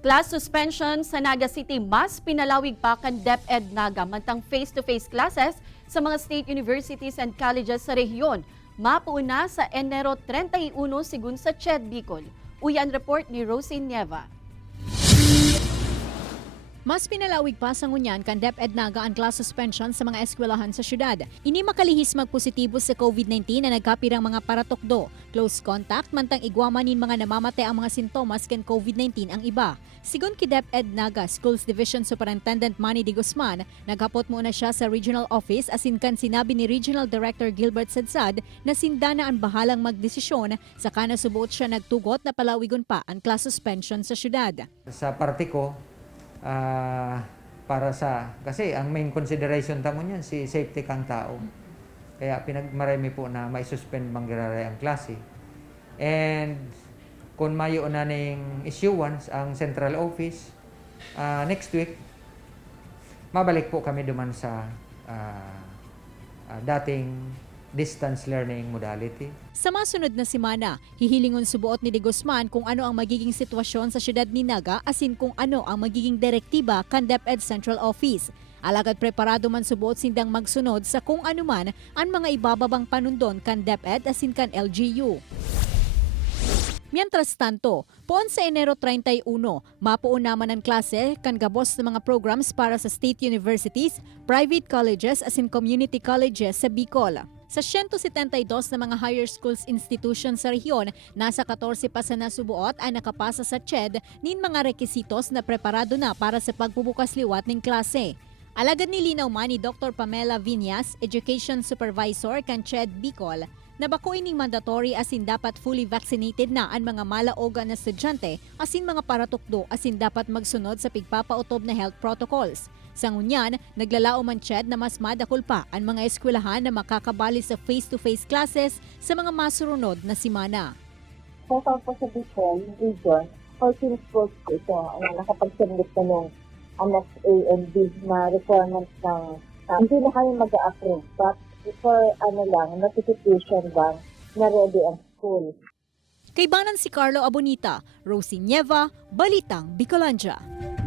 Class suspension sa Naga City mas pinalawig pa kan DepEd Naga mantang face-to-face classes sa mga state universities and colleges sa rehiyon. Mapuuna sa Enero 31 sigun sa CHED Bicol. Uyan report ni Rosie Nieva. Mas pinalawig pa sa ngunyan kan DepEd Naga ang class suspension sa mga eskwelahan sa syudad. Ini makalihis magpositibo sa COVID-19 na nagkapirang mga paratokdo, close contact, mantang igwamanin mga namamatay ang mga sintomas kan COVID-19 ang iba. Sigon ki DepEd Naga Schools Division Superintendent Manny de Guzman, naghapot muna siya sa regional office asin kan sinabi ni Regional Director Gilbert Sadsad na sindana ang bahalang magdesisyon saka nasubuot siya nagtugot na palawigon pa ang class suspension sa syudad. Sa parte ko, para sa, kasi ang main consideration tamo niyan si safety kang tao. Kaya pinagmarami po na may suspend manggiraray ang klase. And kung mayo na ning issuance ang central office, next week, mabalik po kami duman sa dating distance learning modality. Sa masunod na semana, hihilingon subuot ni De Guzman kung ano ang magiging sitwasyon sa syudad ni Naga asin kung ano ang magiging direktiba kan DepEd Central Office. Alagad preparado man subuot sindang magsunod sa kung ano man ang mga ibababang panundon kan DepEd asin kan LGU. Mientras tanto, poon sa Enero 31, mapuon naman ang klase kan gabos ng mga programs para sa state universities, private colleges asin community colleges sa Bicol. Sa 172 na mga higher schools institutions sa rehiyon, nasa 14 pa sa nasubuot ay nakapasa sa CHED nin mga rekisitos na preparado na para sa pagbubukas liwat ng klase. Alagad nilinaw man ni Dr. Pamela Viñas, Education Supervisor kan CHED Bicol, na bako ining mandatory asin dapat fully vaccinated na ang mga malaoga na estudyante asin mga paratukdo asin dapat magsunod sa pigpapautob na health protocols. Sa ngunyan, naglalao man CHED na mas madakol pa ang mga eskwelahan na makakabali sa face-to-face classes sa mga masurunod na semana. So far po sa Bicol region, 14 schools po ito nakapag-submit na ng MSA and B na requirements ng hindi na kami mag-a-approve but for notification lang na ready ang school. Kay banan si Carlo Abonita, Rosie Nieva, Balitang Bicolandia.